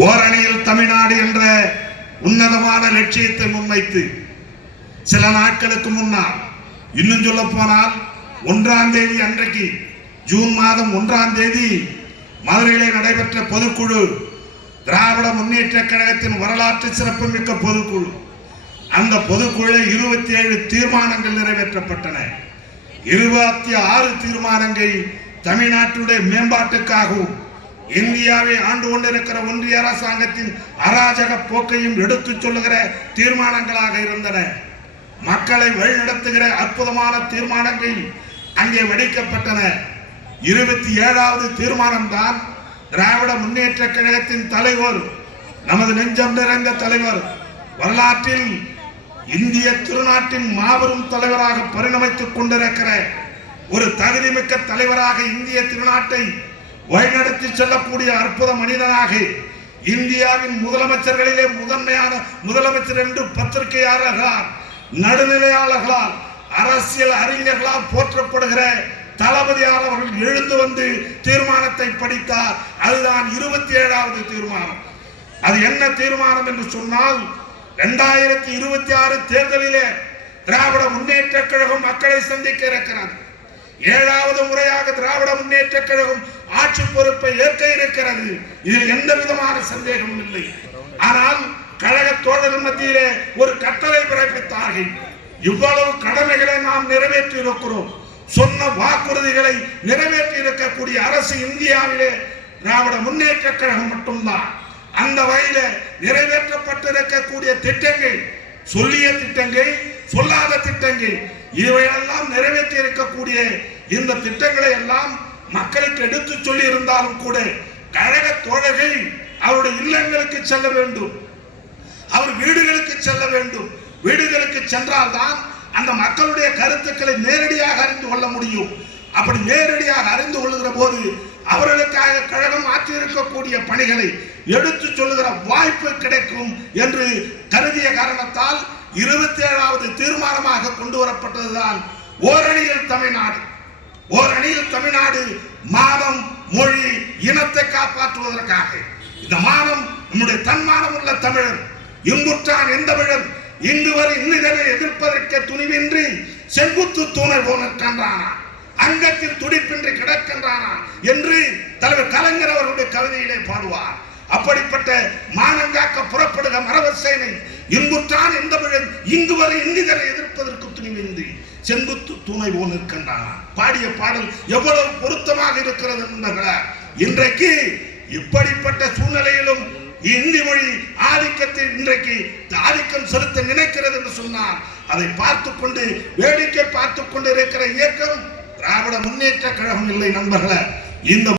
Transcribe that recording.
ஓரணியில் தமிழ்நாடு என்ற உன்னதமான லட்சியத்தை முன்வைத்து சில நாட்களுக்கு முன்னால், இன்னும் சொல்ல போனால் 1ஆம் தேதி அன்றைக்கு, ஜூன் மாதம் 1ஆம் தேதி மதுரையிலே நடைபெற்ற பொதுக்குழு, திராவிட முன்னேற்ற கழகத்தின் வரலாற்று சிறப்புமிக்க பொதுக்குழு. அந்த பொதுக்குழு 27 தீர்மானங்கள் நிறைவேற்றப்பட்டன. 26 தீர்மானங்கள் தமிழ்நாட்டுடைய மேம்பாட்டுக்காகவும் இந்தியாவை ஆண்டு கொண்டிருக்கிற ஒன்றிய அரசாங்கத்தின் அராஜக போக்கையும் எடுத்துச் சொல்லுகிற தீர்மானங்களாக இருந்தன. மக்களை வழிநடத்துகிற அற்புதமான தீர்மானங்கள் அங்கே வடிக்கப்பட்டன. 27வது தீர்மானம் தான் திராவிட முன்னேற்ற கழகத்தின் தலைவர், நமது நெஞ்சம் நிறைந்த தலைவர், வரலாற்றில் இந்திய திருநாட்டின் மாபெரும் தலைவராக பரிணமித்துக் கொண்டிருக்கிற ஒரு தகுதிமிக்க தலைவராக இந்திய திருநாட்டை வழிநடத்தி செல்லக்கூடிய அற்புத மனிதனாக, இந்தியாவின் முதலமைச்சர்களிலே முதன்மையான முதலமைச்சர் என்று பத்திரிகையாளர்களால், நடுநிலையாளர்களால், அரசியல் அறிஞர்களால் போற்றப்படுகிற தளபதியார் அவர்கள் எழுந்து வந்து தீர்மானத்தை படித்தார். அதுதான் 27வது தீர்மானம். அது என்ன தீர்மானம் என்று சொன்னால், 2026 தேர்தலிலே திராவிட முன்னேற்ற கழகம் மக்களை சந்திக்க இருக்கிறது. 7வது முறையாக திராவிட முன்னேற்ற கழகம் ஆட்சி பொறுப்பை ஏற்க இருக்கிறது. இதில் எந்த விதமான சந்தேகமும் இல்லை. ஆனால் கழக தோழர்கள் மத்தியிலே ஒரு கட்டளை பிறப்பித்தார்கள். இவ்வளவு கடமைகளை நாம் நிறைவேற்றி இருக்கிறோம், சொன்ன வாக்குறுதிகளை நிறைவேற்றி இருக்கக்கூடிய அரசு இந்தியாவிலே திராவிட முன்னேற்ற கழகம் மட்டும்தான். அந்த வகையில நிறைவேற்றப்பட்டிருக்கக்கூடிய திட்டங்கள், சொல்லிய திட்டங்கள், சொல்லாத திட்டங்கள், இவையெல்லாம் நிறைவேற்றி இருக்கக்கூடிய இந்த திட்டங்களை எல்லாம் மக்களுக்கு எடுத்து சொல்லி இருந்தாலும் கூட கழக தோழர்கள் அவருடைய இல்லங்களுக்கு செல்ல வேண்டும், அவர் வீடுகளுக்கு செல்ல வேண்டும். வீடுகளுக்கு சென்றால்தான் அந்த மக்களுடைய கருத்துக்களை நேரடியாக அறிந்து கொள்ள முடியும். அப்படி நேரடியாக அறிந்து கொள்ளுகிற போது அவர்களுக்காக கழகம் ஆற்றியிருக்கக்கூடிய பணிகளை எடுத்து சொல்லுகிற வாய்ப்பு கிடைக்கும் என்று கருதிய காரணத்தால் 27வது தீர்மானமாக கொண்டு வரப்பட்டதுதான் ஓரணியில் தமிழ்நாடு. ஓரணியில் தமிழ்நாடு மானம், மொழி, இனத்தை காப்பாற்றுவதற்காக. இந்த மானம் நம்முடைய தன்மானம் உள்ள தமிழர், இங்குற்றான் எந்தமிழன் இங்கு வரை இன்னிதனை எதிர்ப்பதற்கு துணிவின்றி செங்குத்து தூணை போல் நிற்கின்றானா, அங்கத்தில் துடிப்பின்றி கிடக்கின்றானா என்று தலைவர் கலைஞர் அவர்களுடைய கவிதையிலே பாடுவார். அப்படிப்பட்ட மானங்காக்க புறப்படுக மரவர் சேனை, இங்குற்றான் எந்தமிழன் இங்கு வரை இன்னிதனை எதிர்ப்பதற்கு துணிவின்றி செங்குத்து தூணை போல் நிற்கின்றானா. பாடிய பாடல் எவ்வளவு பொருத்தமாக இருக்கிறது என்பதை இன்றைக்கு இப்படிப்பட்ட சூழ்நிலையிலும் இந்தி மொழி ஆதிக்கத்தில் இன்றைக்கு ஆதிக்கம் செலுத்த நினைக்கிறது என்று சொன்னார். அதை பார்த்துக் கொண்டு வேடிக்கை பார்த்துக் கொண்டு இருக்கிற இயக்கம் திராவிட முன்னேற்ற கழகம் இல்லை நண்பர்களே. இந்த